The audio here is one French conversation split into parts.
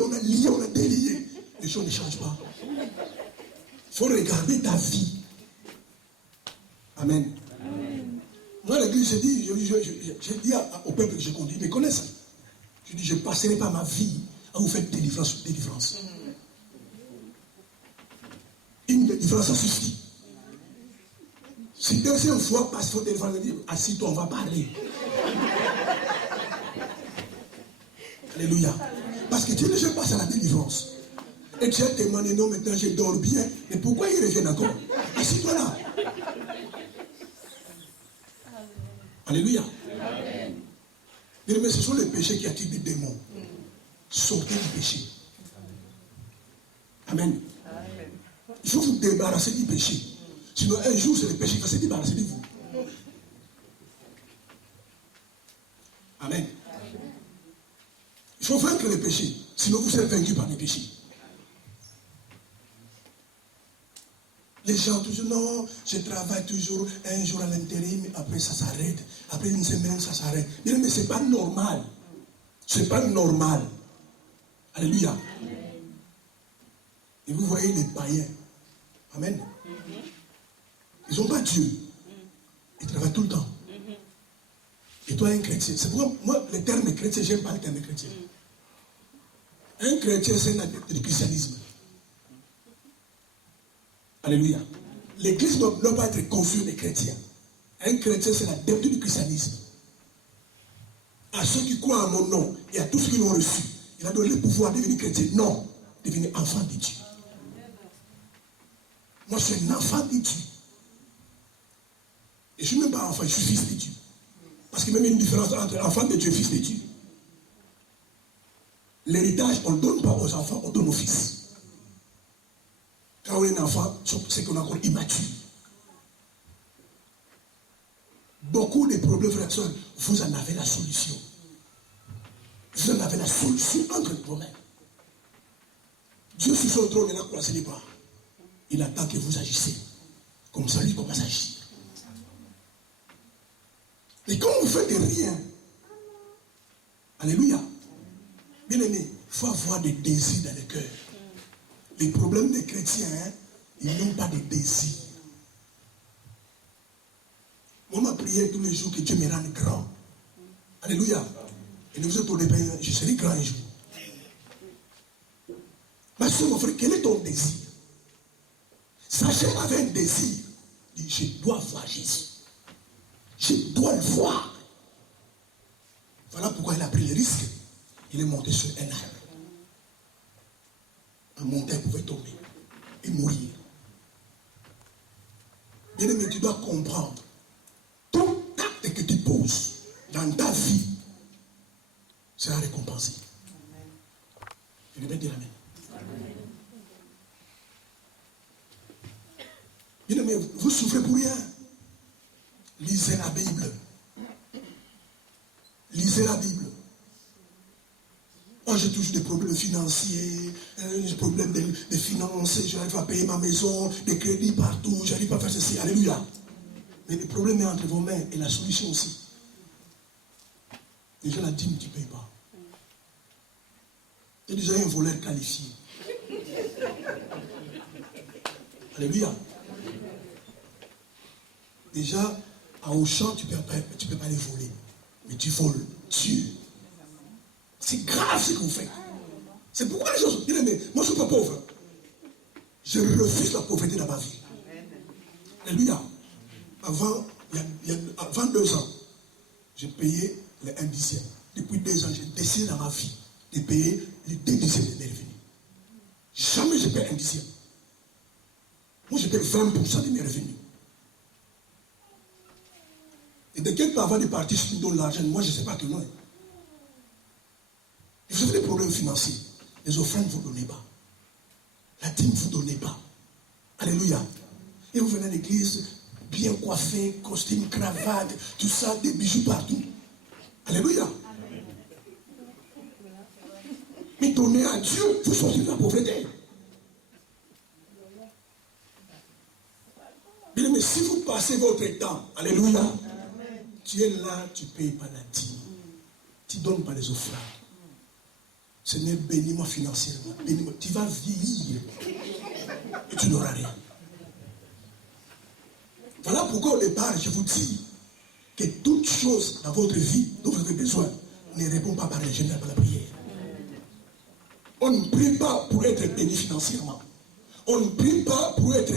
on a délié. Les choses ne changent pas. Il faut regarder ta vie. Amen. Moi, l'église, je dis au peuple que je conduis, ils me connaissent. Je dis, je ne passerai pas ma vie à vous faire délivrance sur délivrance. Une délivrance, ça suffit. Si deuxième fois, parce qu'il faut délivrance, je dis, assis-toi, on va parler. Alléluia. Parce que tu ne sais pas à la délivrance. Et tu as demandé, non, maintenant je dors bien. Mais pourquoi ils reviennent encore? Assis-toi là. Alléluia. Amen. Mais ce sont les péchés qui attirent des démons. Sortez du péché. Amen. Amen. Il faut vous débarrasser du péché. Sinon, un jour, c'est le péché qui va se débarrasser de vous. Amen. Il faut vaincre les péchés. Sinon, vous serez vaincu par les péchés. Les gens toujours, non, je travaille toujours un jour à l'intérim, après ça s'arrête. Après une semaine, ça s'arrête. Mais ce n'est pas normal. Ce n'est pas normal. Alléluia. Et vous voyez les païens. Amen. Ils n'ont pas Dieu. Ils travaillent tout le temps. Et toi, un chrétien. C'est pourquoi moi, le terme chrétien, je n'aime pas le terme chrétien. Un chrétien, c'est un adepte du christianisme. Alléluia. L'église ne doit pas être confuse des chrétiens. Un chrétien, c'est l'adepte du christianisme. À ceux qui croient en mon nom et à tous ceux qui l'ont reçu, il a donné le pouvoir de devenir chrétien. Non, devenir enfant de Dieu. Moi, je suis un enfant de Dieu. Et je ne suis même pas enfant, je suis fils de Dieu. Parce qu'il y a même une différence entre enfant de Dieu et fils de Dieu. L'héritage, on ne le donne pas aux enfants, on donne aux fils. Quand on est un enfant, c'est qu'on est encore immature. Beaucoup de problèmes, frères et sœurs, vous en avez la solution. Vous en avez la solution entre vous-mêmes. Dieu sur son trône, il a croisé les bras. Il attend que vous agissez. Comme ça, lui commence à agir. Et quand vous faites rien, alléluia, bien aimé, il faut avoir des désirs dans le cœur. Les problèmes des chrétiens, ils n'ont pas de désirs. Moi, ma prière tous les jours que Dieu me rende grand. Alléluia. Et ne vous étonnez pas, je serai grand un jour. Ma soeur, mon frère, quel est ton désir? Sachez avec un désir. Dit, je dois voir Jésus. Je dois le voir. Voilà pourquoi il a pris le risque. Il est monté sur un arbre. Un montagne pouvait tomber et mourir. Bien aimé, tu dois comprendre. Tout acte que tu poses dans ta vie sera récompensé. Je vais dire amen. Bien aimé, vous souffrez pour rien. Lisez la Bible. Lisez la Bible. Moi, j'ai toujours des problèmes financiers, des problèmes de finances, j'arrive à payer ma maison, des crédits partout, j'arrive pas à faire ceci. Alléluia. Mais le problème est entre vos mains et la solution aussi. Déjà, la dîme, tu ne payes pas. Tu es déjà un voleur qualifié. Alléluia. Déjà, à Auchan, tu ne peux pas les voler. Mais tu voles Dieu. C'est grave ce que vous faites. C'est pourquoi les gens sont bien aimés. Moi, je ne suis pas pauvre. Je refuse la pauvreté dans ma vie. Alléluia. Avant 2 ans, j'ai payé les 1 dixième. Depuis 2 ans, j'ai décidé dans ma vie de payer les 2 dixièmes de mes revenus. Jamais je paye 1 dixième. Moi, je paye 20% de mes revenus. Et de quel parent de partir qui me donne l'argent, moi, je ne sais pas que non. Et vous avez des problèmes financiers. Les offrandes, vous ne donnez pas. La dîme, vous ne donnez pas. Alléluia. Et vous venez à l'église, bien coiffé, costume, cravate, tout ça, des bijoux partout. Alléluia. Mais donnez à Dieu, vous sortez de la pauvreté. Bien, mais si vous passez votre temps, alléluia, tu es là, tu ne payes pas la dîme. Tu ne donnes pas les offrandes. Seigneur, bénis-moi financièrement. Bénis-moi. Tu vas vieillir et tu n'auras rien. Voilà pourquoi au départ, je vous dis que toute chose dans votre vie dont vous avez besoin ne répond pas par l'ingénieur, par la prière. On ne prie pas pour être béni financièrement. On ne prie pas pour être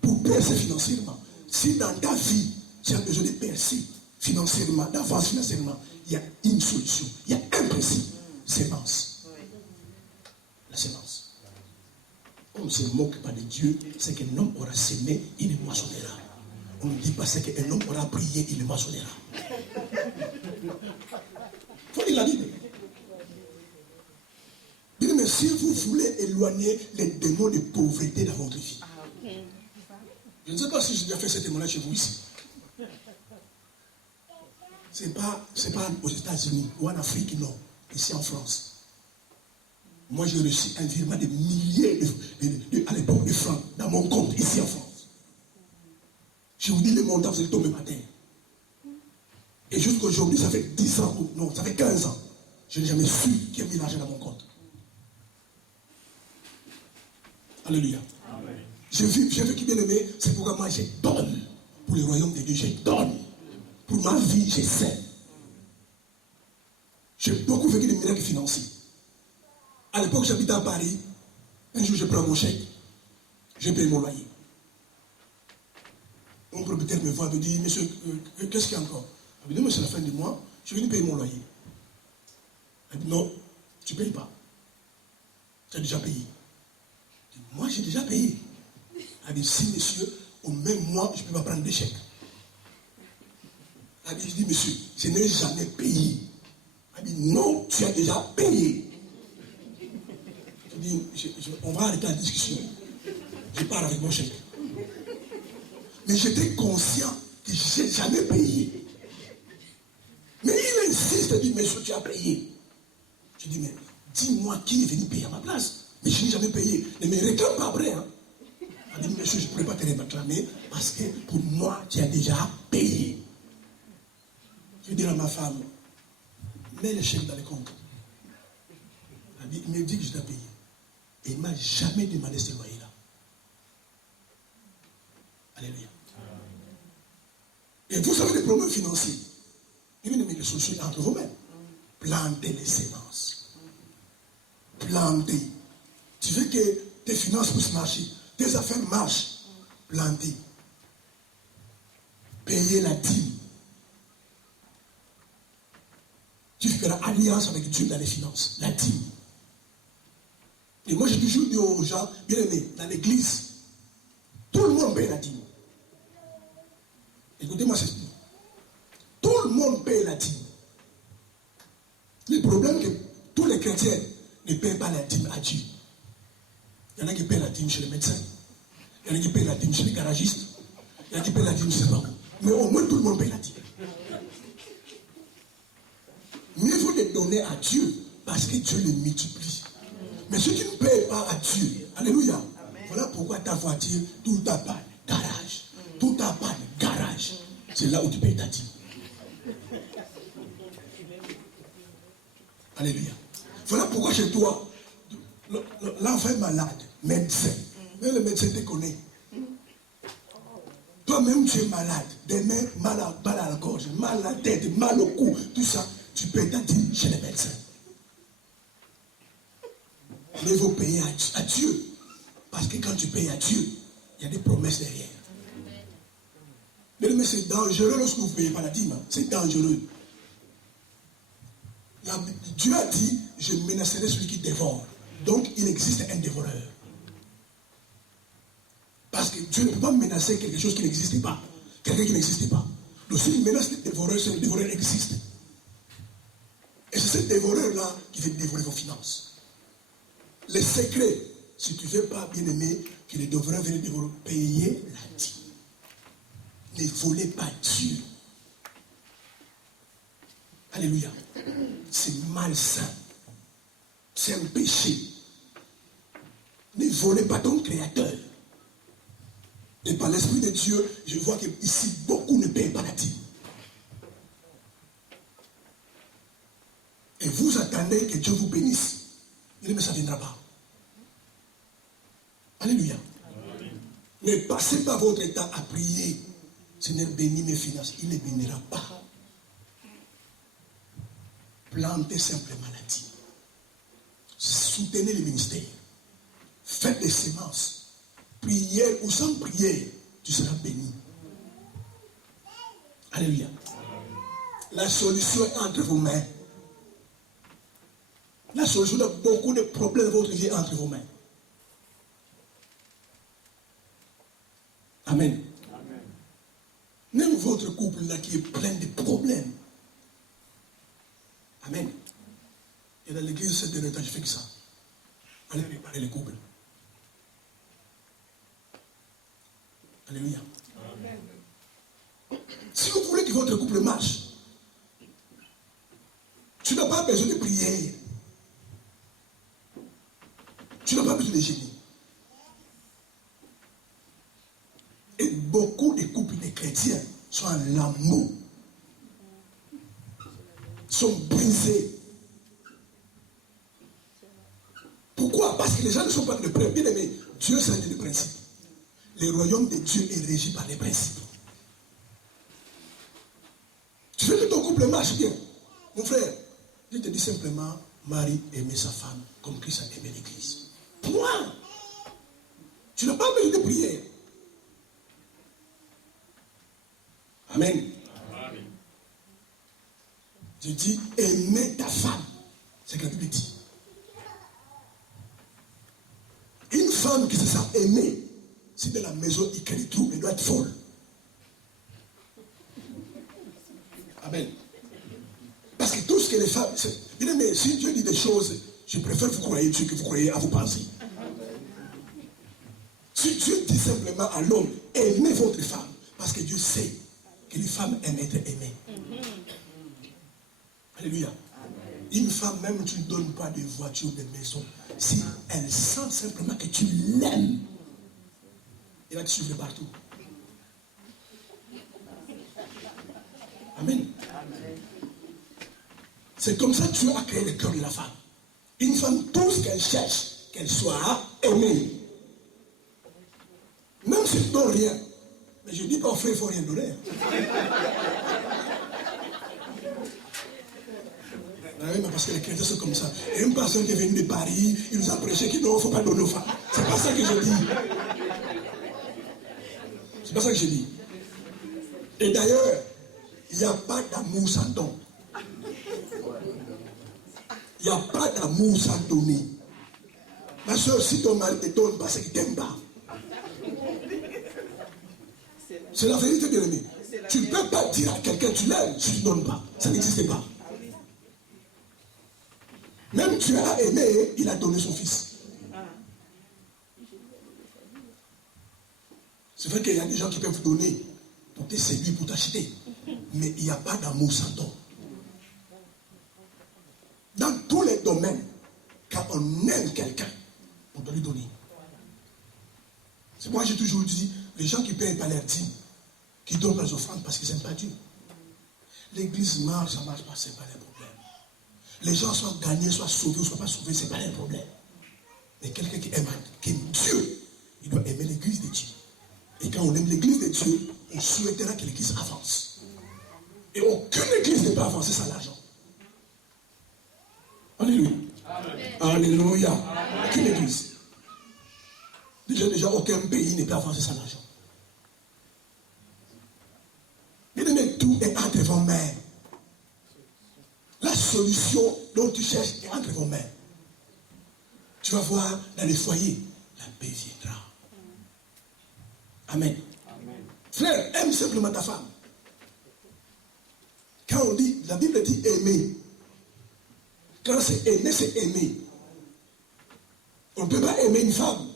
pour percer financièrement. Si dans ta vie, tu as besoin de percer financièrement, d'avance financièrement, il y a une solution, il y a un principe, sémence. La sémence. On ne se moque pas de Dieu, c'est qu'un homme aura sémé, il le moissonnera. On ne dit pas c'est qu'un homme aura prié, il le moissonnera. Faut dire la Bible. Mais si vous voulez éloigner les démons de pauvreté dans votre vie, je ne sais pas si j'ai déjà fait ce témoignage chez vous ici. C'est pas aux États-Unis ou en Afrique, non. Ici en France. Moi, j'ai reçu un virement de milliers à l'époque de francs dans mon compte ici en France. Je vous dis le montant, vous allez tomber par terre. Et jusqu'à aujourd'hui, ça fait 10 ans, non, ça fait 15 ans. Je n'ai jamais su qui a mis l'argent dans mon compte. Alléluia. Amen. J'ai vu qui bien aimé, c'est pourquoi moi je donne. Pour le royaume de Dieu, je donne. Pour ma vie, je sais. J'ai beaucoup vécu des miracles financiers. À l'époque, j'habitais à Paris. Un jour, je prends mon chèque. Je paye mon loyer. Mon propriétaire me voit et me dit, monsieur, qu'est-ce qu'il y a encore? Il me dit, mais c'est la fin du mois, je vais lui payer mon loyer. Il me dit, non, tu ne payes pas. Tu as déjà payé. Je dis, moi, j'ai déjà payé. Il dit, si, monsieur, au même mois, je ne peux pas prendre des chèques. Je dis, monsieur, je n'ai jamais payé. Il dit, non, tu as déjà payé. Je dis, on va arrêter la discussion. Je pars avec mon chèque. Mais j'étais conscient que je n'ai jamais payé. Mais il insiste, il dit, monsieur, tu as payé. Je dis, mais dis-moi qui est venu payer à ma place. Mais je n'ai jamais payé. Ne me réclame pas après. Hein. Il dit, monsieur, je ne pourrais pas te réclamer parce que pour moi, tu as déjà payé. Je dis à ma femme, mets le chèque dans les comptes. Il me dit que je dois payer. Et il ne m'a jamais demandé ce loyer-là. Alléluia. Et vous avez des problèmes financiers. Il me dit, mais les solutions entre vous-mêmes. Plantez les sémences. Plantez. Tu veux que tes finances puissent marcher, tes affaires marchent. Plantez. Payez la dîme. Tu feras alliance avec Dieu dans les finances, la dîme. Et moi j'ai toujours dit aux gens, bien aimés, dans l'église, tout le monde paye la dîme. Écoutez-moi ce dit. Tout le monde paye la dîme. Le problème est que tous les chrétiens ne payent pas la dîme à Dieu. Il y en a qui payent la dîme chez les médecins. Il y en a qui payent la dîme chez les garagistes. Il y en a qui payent la dîme chez les banques. Mais au moins tout le monde paye la dîme. Mieux vaut les donner à Dieu parce que Dieu les multiplie. Mais ceux qui ne payent pas à Dieu, alléluia, amen. Voilà pourquoi ta voiture, tout a pas de garage. Tout a pas de garage. C'est là où tu payes ta dîme. Alléluia. Voilà pourquoi chez toi, l'enfant est malade, médecin. Mais le médecin te connaît. Toi-même tu es malade. Des mains mal à la gorge, mal à la tête, mal au cou, tout ça. Tu payes ta dîme chez les médecins. Mais il faut payer à Dieu. Parce que quand tu payes à Dieu, il y a des promesses derrière. Mais c'est dangereux lorsque vous ne payez pas la dîme. C'est dangereux. Dieu a dit, je menacerai celui qui dévore. Donc il existe un dévoreur. Parce que Dieu ne peut pas menacer quelque chose qui n'existe pas. Quelqu'un qui n'existe pas. Donc s'il menace le dévoreur, c'est le dévoreur existe. Et c'est ce dévoreur-là qui veut dévorer vos finances. Les secrets, si tu ne veux pas, bien aimé, que les dévoreurs viennent dévorer, payez la dîme. Ne volez pas Dieu. Alléluia. C'est malsain. C'est un péché. Ne volez pas ton Créateur. Et par l'Esprit de Dieu, je vois qu'ici, beaucoup ne payent pas la dîme. Et vous attendez attendez que Dieu vous bénisse. Il dit, mais ça ne viendra pas. Alléluia. Ne passez pas votre temps à prier. Seigneur, bénis mes finances. Il ne les bénira pas. Plantez simplement la dîme. Soutenez le ministère. Faites des semences. Prière ou sans prière, tu seras béni. Alléluia. La solution est entre vos mains. La solution de beaucoup de problèmes de votre vie est entre vos mains. Amen. Amen. Même votre couple là qui est plein de problèmes. Amen. Et dans l'église, cette dernière temps, je fais que ça. Allez réparer les couples. Alléluia. Amen. Si vous voulez que votre couple marche, tu n'as pas besoin de prière. Tu n'as pas besoin de génie. Et beaucoup de couples de chrétiens sont en lambeaux, sont brisés. Pourquoi? Parce que les gens ne sont pas de principe. Bien aimé, Dieu c'est le principe. Le royaume de Dieu est régi par les principes. Tu veux que ton couple marche bien. Mon frère, je te dis simplement, Marie aimait sa femme comme Christ a aimé l'église. Point. Tu n'as pas besoin de prière. Amen. Amen. Je dis, aimer ta femme. C'est ce que la Bible dit. Une femme qui se sent aimée, si dans la maison il crée tout, elle doit être folle. Amen. Parce que tout ce que les femmes... Mais si Dieu dit des choses, je préfère vous croyez Dieu que vous croyez à vos pensées. Si Dieu dit simplement à l'homme, aimez votre femme, parce que Dieu sait que les femmes aiment être aimées. Alléluia. Une femme, même tu ne donnes pas de voiture, de maison, si elle sent simplement que tu l'aimes, elle va te suivre partout. Amen. C'est comme ça que Dieu a créé le cœur de la femme. Une femme, tout ce qu'elle cherche, qu'elle soit aimée. Même si tu ne donnes rien. Mais je ne dis pas au frère, il ne faut rien donner. Oui, mais parce que les chrétiens sont comme ça. Et une personne qui est venue de Paris, il nous a prêché qu'il ne faut pas donner aux femmes. C'est pas ça que je dis. C'est pas ça que je dis. Et d'ailleurs, il n'y a pas d'amour sans don. Il n'y a pas d'amour sans donner. Ma soeur, si ton mari te donne parce qu'il ne t'aime pas, c'est la vérité, bien aimé. Tu ne peux pas dire à quelqu'un tu l'aimes si tu ne donnes pas. Ça n'existe pas. Même tu as aimé, il a donné son fils. C'est vrai qu'il y a des gens qui peuvent donner pour te séduire, pour t'acheter. Mais il n'y a pas d'amour sans don. Dans tous les domaines, quand on aime quelqu'un, on doit lui donner. C'est moi j'ai toujours dit, les gens qui ne payent pas leur dîme, qui donnent leurs offrandes parce qu'ils n'aiment pas Dieu. L'église marche, ça ne marche pas, ce n'est pas le problème. Les gens soient gagnés, soient sauvés ou soient pas sauvés, ce n'est pas le problème. Mais quelqu'un qui aime Dieu, il doit aimer l'église de Dieu. Et quand on aime l'église de Dieu, on souhaitera que l'église avance. Et aucune église n'est pas avancée sans l'argent. Alléluia. Amen. Alléluia. Amen. Aucune église. Déjà, aucun pays n'est pas avancé sans l'argent. Mais tout est entre vos mains. La solution dont tu cherches est entre vos mains. Tu vas voir dans les foyers, la paix viendra. Amen. Amen. Frère, aime simplement ta femme. Quand on dit, la Bible dit aimer. Quand c'est aimer. On ne peut pas aimer une femme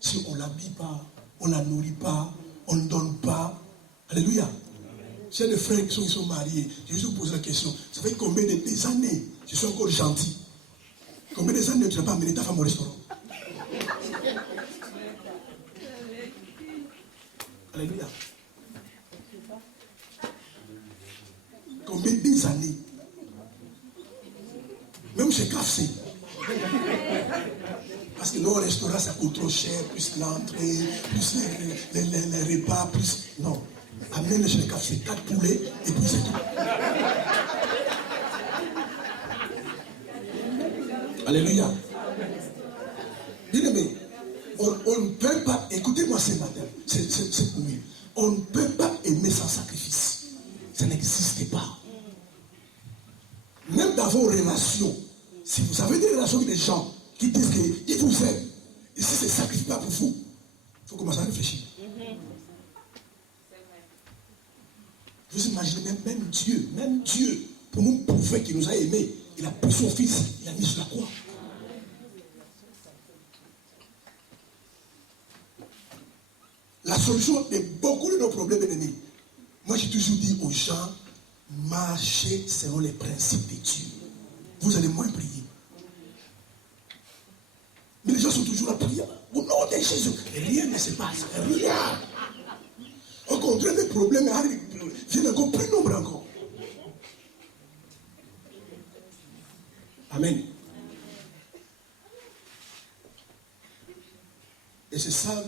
si on ne l'habille pas, on ne la nourrit pas, on ne donne pas. Alléluia. J'ai des frères qui sont mariés. Je vais vous poser la question. Ça fait combien des années je suis encore gentil? Combien des années tu n'as pas amené ta femme au restaurant? Alléluia. Combien des années? Même chez Caf, Parce que le restaurant, ça coûte trop cher, plus l'entrée, plus les repas, plus... Non. Amène chez le café, 4 poulets, et puis c'est tout. Alléluia. Bien aimé, on ne peut pas, écoutez-moi ce matin, c'est pour lui. On ne peut pas aimer sans sacrifice. Ça n'existe pas. Même dans vos relations, si vous avez des relations avec des gens qui disent qu'ils vous aiment, et si c'est sacrifice pas pour vous, il faut commencer à réfléchir. Vous imaginez même Dieu, pour nous prouver qu'il nous a aimés, il a pris son fils, il l'a mis sur la croix. La solution de beaucoup de nos problèmes ennemis. Moi, j'ai toujours dit aux gens, marchez selon les principes de Dieu. Vous allez moins prier. Mais les gens sont toujours à prier. Au nom de Jésus, rien ne se passe. Rien. Au contraire, les problèmes viennent encore plus nombreux encore. Amen. Et c'est ça.